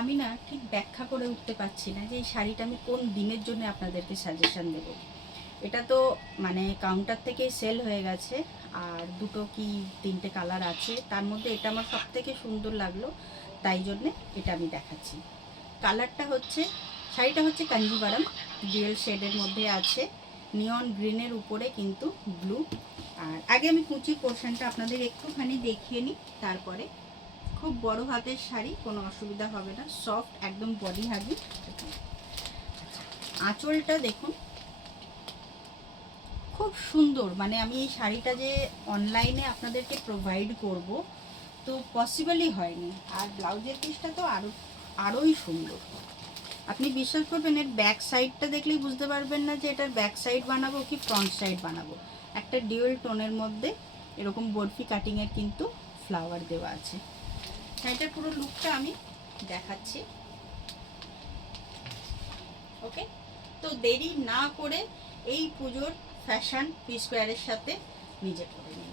আমি না ঠিক ব্যাখ্যা করে উঠতে পারছি না যে এই শাড়িটা আমি কোন দিনের জন্য আপনাদেরকে সাজেশন দেব। এটা তো মানে কাউন্টার থেকেই সেল হয়ে গেছে, আর দুটো কি তিনটে কালার আছে, তার মধ্যে এটা আমার সব থেকে সুন্দর লাগলো, তাই জন্যে এটা আমি দেখাচ্ছি। কালারটা হচ্ছে, শাড়িটা হচ্ছে কাঞ্জিভারাম, ডুয়েল শেডের মধ্যে আছে, নিয়ন গ্রিনের উপরে কিন্তু ব্লু। আর আগে আমি কুচি পোর্শনটা আপনাদের একটুখানি দেখিয়ে নিই, তারপরে খুব বড় হাতের শাড়ি, কোনো অসুবিধা হবে না, সফট একদম বডি হাগি। আঁচলটা দেখুন খুব সুন্দর, মানে আমি এই শাড়িটা যে অনলাইনে আপনাদেরকে প্রোভাইড করব তো পসিবলই হয়নি। আর ব্লাউজের পিসটা তো আরোই সুন্দর। আপনি বিশ্বাস করবেন, এর ব্যাক সাইডটা দেখলেই বুঝতে পারবেন না যে এটার ব্যাক সাইড বানাবো কি ফ্রন্ট সাইড বানাবো। একটা ডিউয়েল টোনের মধ্যে এরকম বরফি কাটিংয়ের কিন্তু ফ্লাওয়ার দেওয়া আছে। শাড়িটার পুরো লুকটা আমি দেখাচ্ছি। ওকে, তো দেরি না করে এই পুজোর ফ্যাশন পি স্কোয়ারের সাথে নিজে করে নিন।